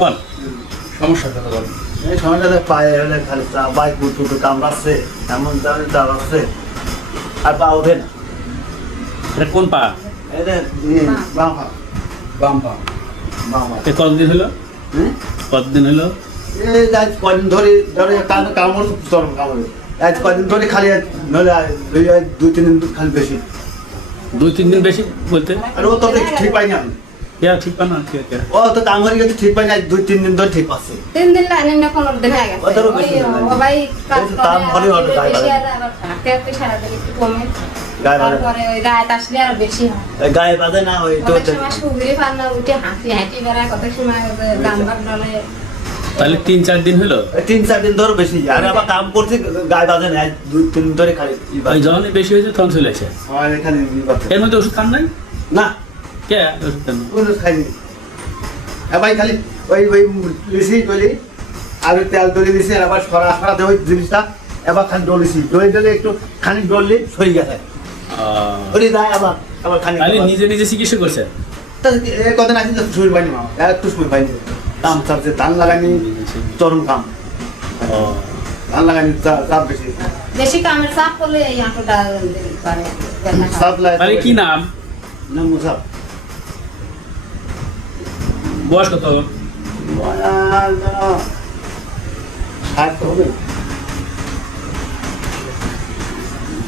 বল সমস্যাটা তো বল। এই সময়টাতে পায়ে হলে খালি বাইক বুটুটু কামড়াচ্ছে, এমন দাঁড়িয়ে দাঁড়াচ্ছে আর পা ওঠে না। এটা কোন পা? এটা বাম পা। বাম পা। বাম পা। কতদিন হলো? কতদিন হলো? এই আজ কদিন ধরে কামড় চরম কামড়। আজ কদিন ধরে খালি নইলে 2-3 দিন খালি বেশি। 2-3 দিন বেশি বলতে? আর ও তো ঠিক পাইনি আমি। কে ঠিক পা না কে কে? ও তো কামড়ে গেছে ঠিক পাইনি, আজ 2-3 দিন ধরে ঠিক পাচ্ছে। 3 দিন লাগে না, 15 দিন হয়ে গেছে। ওদেরও বেশি দিন লাগে। ও ভাই কাজ এই তো তার ঘরে ওর গায়ে বেশি বাজে। আর আবার হাঁটতে হাঁটতে সারাদিন একটু কমে। গায়ে বাজে। তারপরে ওই রাত আসলে আর বেশি হয়। গায়ে বাজে না ওই তো। কত সময় শুয়ে পার না, উঠে হাঁটি হাঁটি বেড়ায়, কত সময় গামবাগ ডলে। তাহলে 3-4 দিন হলো? 3-4 দিন ধরে বেশি। আর আবার কাম করছি গায়ে বাজে না, 2-3 দিন ধরে খালি ওই যখনই বেশি হয়েছে তখন চলে আসে। আমার এখানে এর মধ্যে ওষুধ খান নাই? না কে ওষুধ খান? কোনো খাইনি। ভাই খালি ওই লিসি ডলি আর তেল ডলি দিছি, আবার সরাতে ওই জিনিসটা এবার খালি ডলিছি, ডলে একটু খানিক ডললি সরে গেছে। ওই যায় আবার খানিক। তাহলে নিজে নিজে চিকিৎসা করছে? কদিন আছে তো সময় পাইনি মা, একটু সময় পাইনি। দাম চাপছে, ধান লাগানি চরম কাম। ধান লাগানি চাপ বেশি। বেশি কামের চাপ করলে এই আঁটুটা পারে। চাপ লাগে। তাহলে কি নাম? না মুসাফ। বয়স কত? 60 হবে।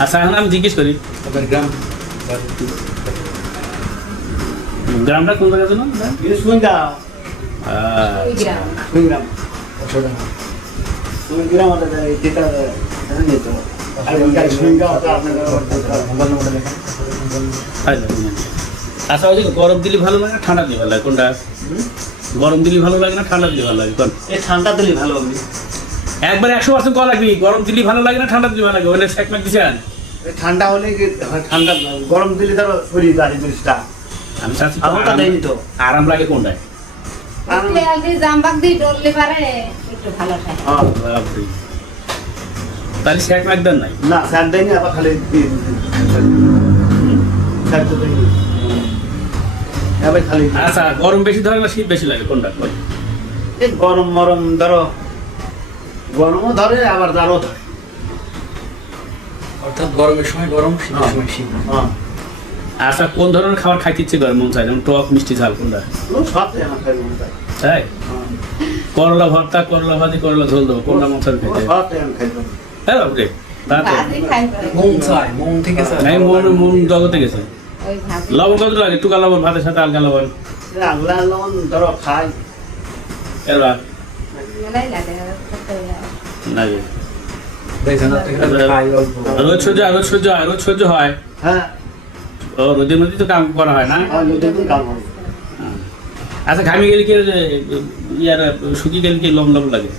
আচ্ছা এখন আমি জিজ্ঞেস করি, গ্রামটা কোন জায়গা জানো? সুইন্দা ওই গ্রাম। সুইন্দাম সুইন্দাম আমাদের যেটা জানেন তো। আর ওই গাড়ি সুইন্দা ওটা আপনাদের মোবাইল নম্বর লেখা। আচ্ছা ওই যে গরম দিলে ভালো লাগে না ঠান্ডা দিলে ভালো লাগে কোনটা? গরম দিলে ভালো লাগে না ঠান্ডা দিলে ভালো লাগে কোন? এই ঠান্ডা দিলে ভালো হবে। একবার 100% কল লাগবে। গরম দিলে ভালো লাগে না ঠান্ডা দিলে ভালো লাগে? ওটা সেক মার দিছেন? ঠান্ডা হলে কি ঠান্ডা, গরম দিলে ধরো শরীর দাঁড়ি জিনিসটা আমি চাচ্ছি আমটা দেয়নি তো। আরাম লাগে কোনটায়? তেল দিয়ে জামবাগ দিয়ে ডললে পারে একটু ভালো থাকে। বাপরে। তাহলে সেক মার দেন নাই? না স্যার দেয়নি, আবার খালি স্যার তো দেয়নি, এবার খালি। আচ্ছা গরম বেশি ধরে না শীত বেশি লাগে কোনটা? এই গরম মরম ধরো, গরমও ধরে আবার জারও ধরে। অর্থাৎ গরমের সময় গরম, শীতের সময় শীত। আচ্ছা কোন ধরনের খাবার খাইতে ইচ্ছে করে মন চায়? যেমন টক মিষ্টি ঝাল কোনটা? সব আমার খাই মনে হয়। তাই? করলা ভর্তা, করলা ভাজি, করলা ঝোল দেবো, কোনটা মন চায় খেতে? সব আমি খাই। হ্যাঁ বাপরে। তাতে ভাজি খাই পারে। মন চায়, মন থেকে চায়। আমি মন জগতে গেছে। ওই ভাজি। লবণ কত লাগে? টুকা লবণ ভাতের সাথে আলগা লবণ আংলা লবণ ধরো খাই। এবার মেলাই লাগে, করতে লাগে। লাগে। দেখেন আপনি খাই অল্প। রোজ সহ্য হয়। হ্যাঁ ও রোদের মধ্যে তো কাম করা হয় না? দেখুন কাম হবে। আচ্ছা ঘামি গেলে কি ইয়ার শুকিয়ে গেলে কি লবণ লবণ লাগে?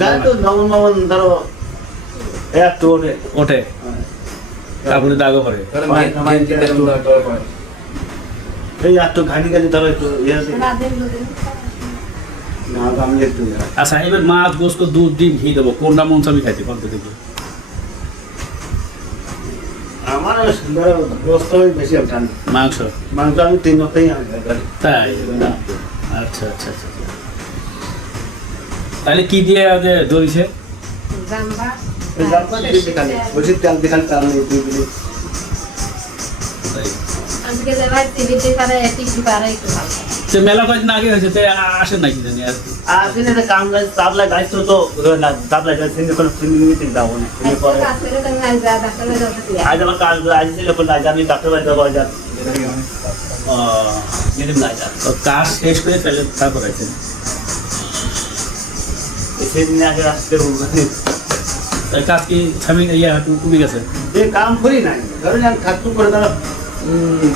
গায়ে তো লবণ লবণ ধরো একটু ওঠে। ওঠে, তারপরে দাগও করে। এই একটু ঘানি গেলে ধরো একটু রাতের দুদিন আমি একটু আচ্ছা এবার মাছ গোস্ত দুধ ডিম ঘি দেবো, কোনটা মন চাবি খাইতে কোনটা থেকে? আমার গোস্ত বেশি টান। মাংস মাংস আমি 3 হতেই আমি খাই। তাই? আচ্ছা আচ্ছা আচ্ছা। তাহলে কি দিয়ে আগে ধরেছে? জামবাগ। এই জামটা দিতে খালি বসে তেল দিয়ে খালি চাল নেই দুই দিলে। আজকে যে ভাই টিভিতে পারে টিভি পারে একটু ভালো। সে মেলা কয়েকদিন আগে হয়েছে, তো আসে নাকি জানি আর কি। আসলে এটা কাম গাছ তাবলা গাছ তো না, তাবলা গাছ সিনে কোনো সিনে নিতে যাবো না। সিনে পরে আসলে তো না যা ডাক্তারে যাবে। আজ আমার কাজ আসছিল কোন আজ আমি ডাক্তার বাড়ি যাবো আজ। নিদিম না যা। তো কাজ শেষ করে তাহলে তারপর আছে সেদিন আগে আসতে কাজ কি স্বামী ইয়া কমে গেছে? যে কাম করি নাই ধরেন আমি থাকতু করে ধরো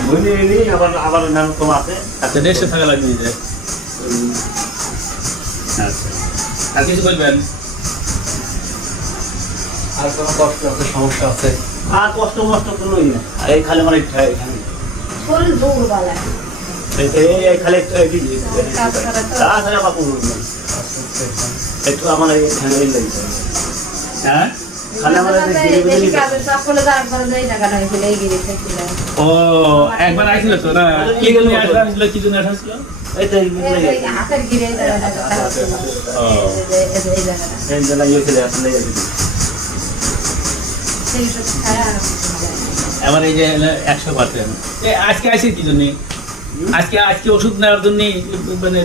ঘুমিয়ে নিই, আবার নাম কম আছে। আচ্ছা রেস্টে থাকা লাগবে নিজে। আচ্ছা আর কিছু বলবেন? আর কোনো কষ্ট আছে, সমস্যা আছে? আর কষ্ট মষ্ট কোনোই না, এই খালি আমার এখানে শরীর দুর্বল আছে। এই খালি তাছাড়া আমার কোনো নেই। একটু আমার এখানে লেগেছে। হ্যাঁ খালি আমার মাঝে মাঝে গিরি বেশি বুঝলি কাজের চাপ করলে তার পরে এই টাকাটা হয়েছিল, এই গিরি থেকে। ও একবার আসছিল তো না, কি জন্য আসছিল, কি জন্য আসছিল? এই তো এই বুঝলি এই হাতের গিরি এই জায়গাটা হয়েছিল। ও এই জায়গাটা। এই জন্য ইয়ে ছিল আসলে সেই সব খায়া আর এবার এই যে 100%, আজকে আসি কি জন্য? আজকে ওষুধ নেওয়ার জন্য মানে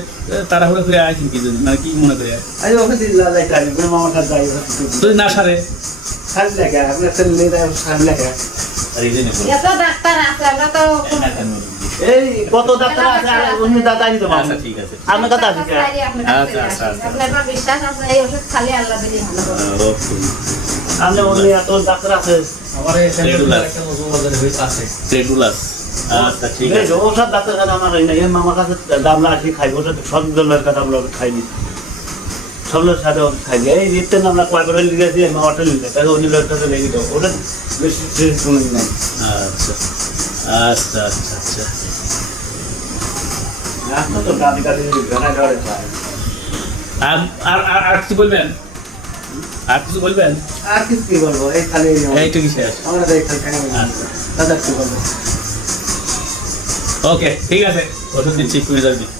তাড়াহুড়ো করে আসেন কি জন্য, মানে কি মনে করে? আরে ওখানে দিল্লা লাই টাইম করে মামার কাছে যাই যদি না সারে খালি লাগে আপনার ছেলে নেই খালি লাগে আর এই জন্য বলো। এত ডাক্তার আছে, আমরা তো এই কত ডাক্তার আছে আর অন্য দাদা নিতে পারবে আচ্ছা ঠিক আছে। আমার কথা আছে আচ্ছা, আচ্ছা, আচ্ছা। আপনার বিশ্বাস আছে এই ওষুধ খালি আল্লাহ দিলে ভালো হবে। ওকে, আমরা অন্য এত ডাক্তার আছে আমার এখানে Regular. একটা নতুন বাজারে হয়েছে আছে। রেগুলার। আচ্ছা ঠিক এই আছে। ওষুধ ডাক্তার খানে আমার এই না এই মামার কাছে দাম না আসি খাই ওষুধ সব দলের কথা আমরা খাইনি সব লোক সাথে ওষুধ খাইনি এই রিতেন আমরা কয়েকবার লিখেছি মামাটা লিখে তাকে অন্য লোকটা তো লেগে দেবো ওটা বেশি শুনি নাই আচ্ছা আচ্ছা আচ্ছা আচ্ছা। রাস্তা তো গাড়ি গাড়ি গাড়ি গাড়ি খায় আর কিছু বলবেন? আর কিছু বলবেন? আর কিছু কি বলবো এই খালি এইটুকু শেষ। আমরা এই খালি দাদা কি বলবো ওকে ঠিক আছে, ওষুধ দিচ্ছি, 20,000 দিচ্ছি।